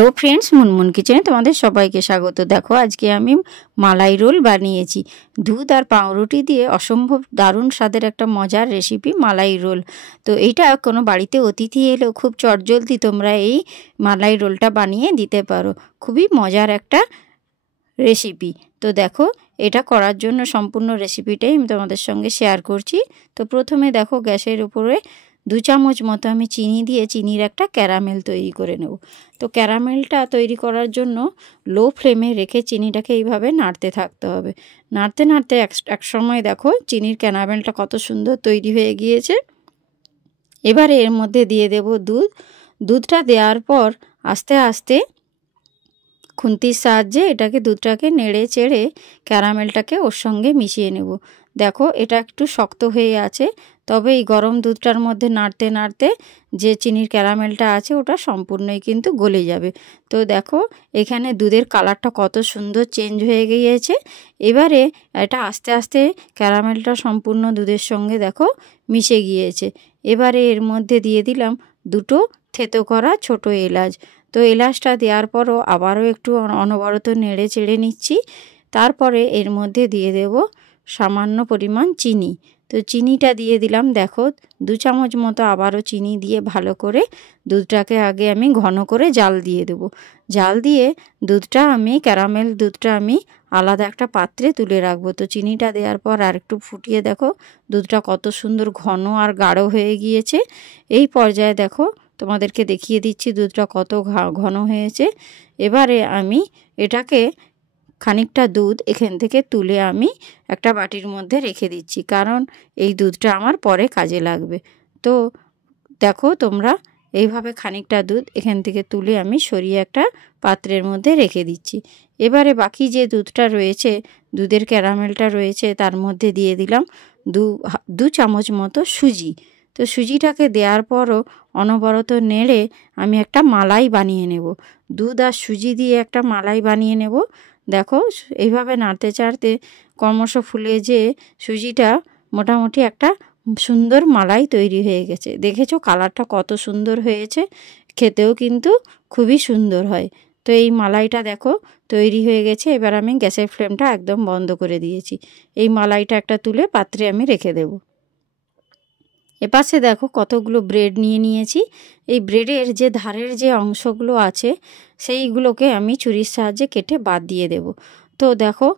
Hello friends, Munmun কিচেনে তোমাদের সবাইকে স্বাগত। দেখো আজকে আমি মালাই রোল বানিয়েছি। দুধ আর পাউরুটি দিয়ে অসম্ভব দারুণ স্বাদের একটা মজার রেসিপি মালাই রোল। তো এইটা কোনো বাড়িতে অতিথি এলেও খুব চটজলদি তোমরা এই মালাই রোলটা বানিয়ে দিতে পারো। খুবই মজার একটা রেসিপি। তো দেখো এটা করার জন্য সম্পূর্ণ রেসিপিটাই আমি তোমাদের সঙ্গে শেয়ার করছি। তো প্রথমে দেখো গ্যাসের উপরে 2 চামচ মতো আমি চিনি দিয়ে চিনির একটা ক্যারামেল তৈরি করে নেব। তো ক্যারামেলটা তৈরি করার জন্য লো ফ্লেমে রেখে চিনিটাকে এইভাবে নাড়তে থাকতে হবে। নাড়তে নাড়তে এক সময় দেখো চিনির ক্যারামেলটা কত সুন্দর তৈরি হয়ে গিয়েছে। এবারে এর মধ্যে দিয়ে দেব দুধ। দুধটা দেওয়ার পর আস্তে আস্তে খুন্তির সাহায্যে দুধটাকে নেড়ে চেড়ে ক্যারামেলটাকে ওর সঙ্গে মিশিয়ে নেব। দেখো এটা একটু শক্ত হয়ে আছে, তবে এই গরম দুধটার মধ্যে নাড়তে নাড়তে যে চিনির ক্যারামেলটা আছে ওটা সম্পূর্ণই কিন্তু গলে যাবে। তো দেখো এখানে দুধের কালারটা কত সুন্দর চেঞ্জ হয়ে গিয়েছে। এবারে এটা আস্তে আস্তে ক্যারামেলটা সম্পূর্ণ দুধের সঙ্গে দেখো মিশে গিয়েছে। এবারে এর মধ্যে দিয়ে দিলাম 2টো থেতো করা ছোট এলাচ। তো এলাচটা দেওয়ার পরও আবারও একটু অনবরত নেড়ে চেড়ে নিচ্ছি। তারপরে এর মধ্যে দিয়ে দেব সামান্য পরিমাণ চিনি। তো চিনিটা দিয়ে দিলাম, দেখো 2 চামচ মতো আবারও চিনি দিয়ে ভালো করে দুধটাকে আগে আমি ঘন করে জাল দিয়ে দেব। জাল দিয়ে ক্যারামেল দুধটা আমি আলাদা একটা পাত্রে তুলে রাখবো। তো চিনিটা দেওয়ার পর আর একটু ফুটিয়ে দেখো দুধটা কত সুন্দর ঘন আর গাঢ় হয়ে গিয়েছে। এই পর্যায়ে দেখো তোমাদেরকে দেখিয়ে দিচ্ছি দুধটা কত ঘন হয়েছে। এবারে আমি এটাকে খানিকটা দুধ এখান থেকে তুলে আমি একটা বাটির মধ্যে রেখে দিচ্ছি, কারণ এই দুধটা আমার পরে কাজে লাগবে। তো দেখো তোমরা এইভাবে খানিকটা দুধ এখান থেকে তুলে আমি সরিয়ে একটা পাত্রের মধ্যে রেখে দিচ্ছি। এবারে বাকি যে দুধটা রয়েছে, দুধের ক্যারামেলটা রয়েছে, তার মধ্যে দিয়ে দিলাম 2 চামচ মতো সুজি। তো সুজিটাকে দেওয়ার পরও অনবরত নেড়ে আমি একটা মালাই বানিয়ে নেব। দুধ আর সুজি দিয়ে একটা মালাই বানিয়ে নেব। দেখো এইভাবে নাড়তে চাড়তে ক্রমশ ফুলে যে সুজিটা মোটামুটি একটা সুন্দর মালাই তৈরি হয়ে গেছে। দেখেছো কালারটা কত সুন্দর হয়েছে, খেতেও কিন্তু খুবই সুন্দর হয়। তো এই মালাইটা দেখো তৈরি হয়ে গেছে। এবার আমি গ্যাসের ফ্লেমটা একদম বন্ধ করে দিয়েছি। এই মালাইটা একটা তুলে পাত্রে আমি রেখে দেব। এপাশে দেখো কতগুলো ব্রেড নিয়ে নিয়েছি। এই ব্রেডের যে ধারের যে অংশগুলো আছে সেইগুলোকে আমি ছুরির সাহায্যে কেটে বাদ দিয়ে দেব। তো দেখো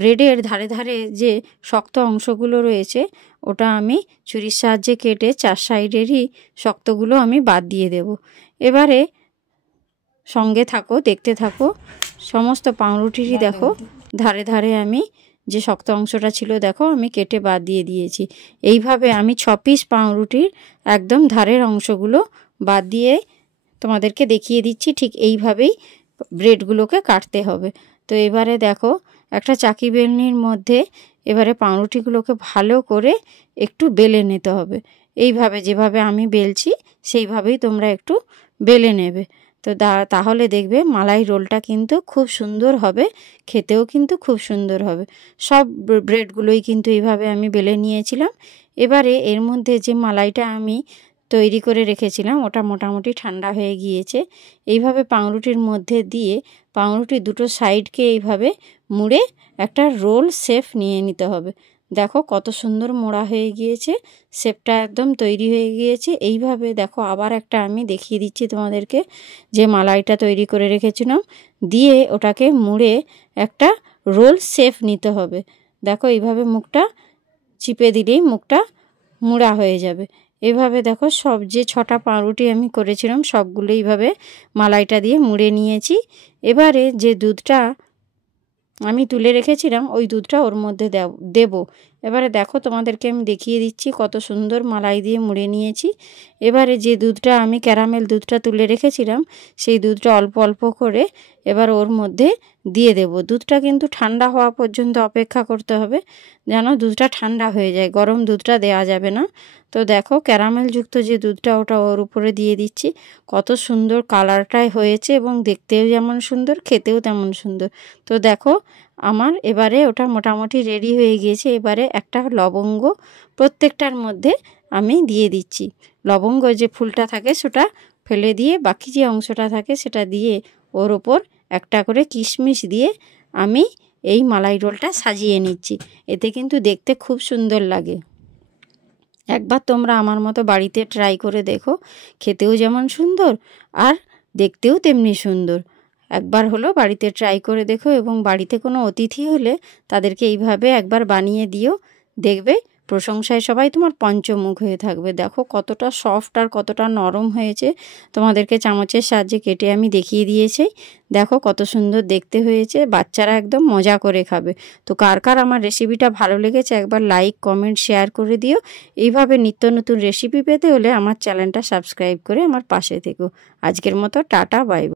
ব্রেডের ধারে ধারে যে শক্ত অংশগুলো রয়েছে ওটা আমি ছুরির সাহায্যে কেটে 4 সাইডেরই শক্তগুলো আমি বাদ দিয়ে দেব। এবারে সঙ্গে থাকো, দেখতে থাকো। সমস্ত পাউরুটিরই দেখো ধারে ধারে আমি যে শক্ত অংশটা ছিল দেখো আমি কেটে বাদ দিয়ে দিয়েছি। এইভাবে আমি 6 পিস পাউরুটির একদম ধারের অংশগুলো বাদ দিয়ে তোমাদেরকে দেখিয়ে দিচ্ছি। ঠিক এইভাবেই ব্রেডগুলোকে কাটতে হবে। তো এবারে দেখো একটা চাকি বেলনির মধ্যে এবারে পাউরুটিগুলোকে ভালো করে একটু বেলে নিতে হবে। এইভাবে যেভাবে আমি বেলছি সেইভাবেই তোমরা একটু বেলে নেবে। তো তাহলে দেখবে মালাই রোলটা কিন্তু খুব সুন্দর হবে, খেতেও কিন্তু খুব সুন্দর হবে। সব ব্রেডগুলোই কিন্তু এইভাবে আমি বেলে নিয়েছিলাম। এবারে এর মধ্যে যে মালাইটা আমি তৈরি করে রেখেছিলাম ওটা মোটামুটি ঠান্ডা হয়ে গিয়েছে। এইভাবে পাউরুটির মধ্যে দিয়ে পাউরুটির 2টো সাইডকে এইভাবে মুড়ে একটা রোল শেপ নিয়ে নিতে হবে। দেখো কত সুন্দর মোড়া হয়ে গিয়েছে, শেপটা একদম তৈরি হয়ে গিয়েছে। এইভাবে দেখো আবার একটা আমি দেখিয়ে দিচ্ছি তোমাদেরকে, যে মালাইটা তৈরি করে রেখেছিলাম দিয়ে ওটাকে মুড়ে একটা রোল শেপ নিতে হবে। দেখো এইভাবে মুখটা চিপে দিলেই মুখটা মুড়া হয়ে যাবে। এভাবে দেখো সব যে 6টা পাউরুটি আমি করেছিলাম সবগুলো এইভাবে মালাইটা দিয়ে মুড়ে নিয়েছি। এবারে যে দুধটা আমি তুলে রেখেছিলাম ওই দুধটা ওর মধ্যে দেব। এবারে দেখো তোমাদেরকে আমি দেখিয়ে দিচ্ছি কত সুন্দর মালাই দিয়ে মুড়ে নিয়েছি। এবারে যে দুধটা আমি ক্যারামেল দুধটা তুলে রেখেছিলাম সেই দুধটা অল্প অল্প করে এবার ওর মধ্যে দিয়ে দেব। দুধটা কিন্তু ঠান্ডা হওয়া পর্যন্ত অপেক্ষা করতে হবে, যেন দুধটা ঠান্ডা হয়ে যায়, গরম দুধটা দেওয়া যাবে না। তো দেখো ক্যারামেলযুক্ত যে দুধটা ওটা ওর উপরে দিয়ে দিচ্ছি। কত সুন্দর কালারটাই হয়েছে এবং দেখতেও যেমন সুন্দর খেতেও তেমন সুন্দর। তো দেখো আমার এবারে ওটা মোটামুটি রেডি হয়ে গিয়েছে। এবারে একটা লবঙ্গ প্রত্যেকটার মধ্যে আমি দিয়ে দিচ্ছি। লবঙ্গ যে ফুলটা থাকে সেটা ফেলে দিয়ে বাকি যে অংশটা থাকে সেটা দিয়ে ওর ওপর একটা করে কিশমিশ দিয়ে আমি এই মালাই রোলটা সাজিয়ে নিচ্ছি। এতে কিন্তু দেখতে খুব সুন্দর লাগে। একবার তোমরা আমার মতো বাড়িতে ট্রাই করে দেখো, খেতেও যেমন সুন্দর আর দেখতেও তেমনি সুন্দর। একবার হলো বাড়িতে ট্রাই করে দেখো, এবং বাড়িতে কোনো অতিথি হলে তাদেরকে এইভাবে একবার বানিয়ে দিও, দেখবে প্রশংসায় সবাই তোমার পঞ্চমুখ হয়ে থাকবে। দেখো কতটা সফট আর কতটা নরম হয়েছে, তোমাদেরকে চামচের সাহায্যে কেটে আমি দেখিয়ে দিয়েছি। দেখো কত সুন্দর দেখতে হয়েছে, বাচ্চারা একদম মজা করে খাবে। তো কার কার আমার রেসিপিটা ভালো লেগেছে একবার লাইক কমেন্ট শেয়ার করে দিও। এইভাবে নিত্য নতুন রেসিপি পেতে হলে আমার চ্যানেলটা সাবস্ক্রাইব করে আমার পাশে থেকো। আজকের মতো টাটা, বাই বাই।